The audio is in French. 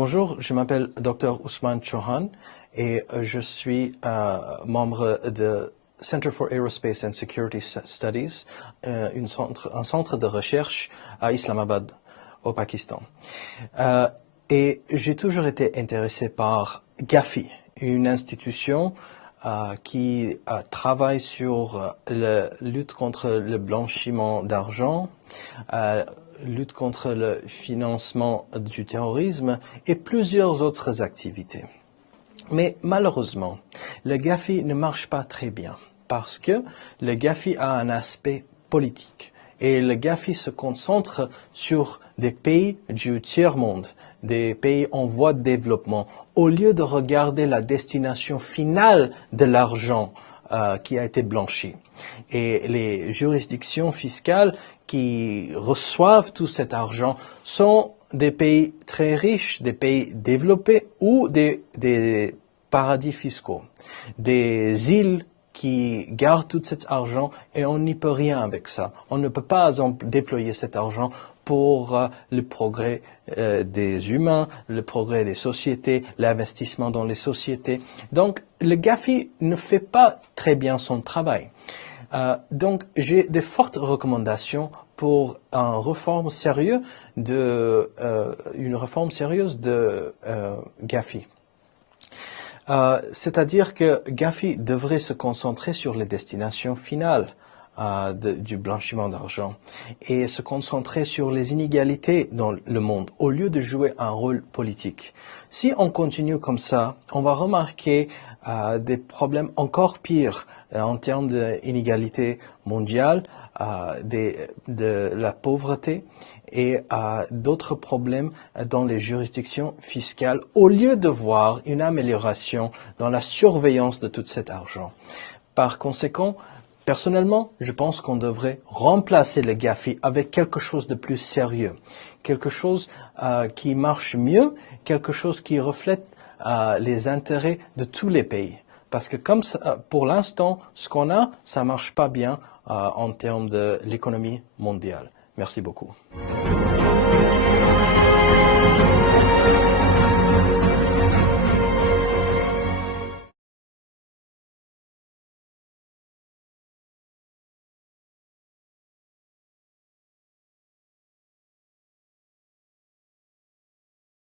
Bonjour, je m'appelle Dr. Ousmane Chauhan et je suis membre de Center for Aerospace and Security Studies, un centre de recherche à Islamabad, au Pakistan. Et j'ai toujours été intéressé par Gafi, une institution qui travaille sur la lutte contre le blanchiment d'argent, lutte contre le financement du terrorisme et plusieurs autres activités. Mais malheureusement, le Gafi ne marche pas très bien parce que le Gafi a un aspect politique et le Gafi se concentre sur des pays du tiers-monde, des pays en voie de développement, au lieu de regarder la destination finale de l'argent qui a été blanchi. Et les juridictions fiscales qui reçoivent tout cet argent sont des pays très riches, des pays développés ou des paradis fiscaux, des îles qui gardent tout cet argent et on n'y peut rien avec ça. On ne peut pas déployer cet argent pour le progrès des humains, le progrès des sociétés, l'investissement dans les sociétés. Donc, le Gafi ne fait pas très bien son travail. Donc, j'ai de fortes recommandations pour une réforme sérieuse de Gafi. C'est-à-dire que Gafi devrait se concentrer sur les destinations finales du blanchiment d'argent et se concentrer sur les inégalités dans le monde au lieu de jouer un rôle politique. Si on continue comme ça, on va remarquer des problèmes encore pires en termes d'inégalité mondiale, de la pauvreté et d'autres problèmes dans les juridictions fiscales au lieu de voir une amélioration dans la surveillance de tout cet argent. Par conséquent, personnellement, je pense qu'on devrait remplacer le Gafi avec quelque chose de plus sérieux, quelque chose qui marche mieux, quelque chose qui reflète les intérêts de tous les pays. Parce que comme ça, pour l'instant, ce qu'on a, ça ne marche pas bien en termes de l'économie mondiale. Merci beaucoup.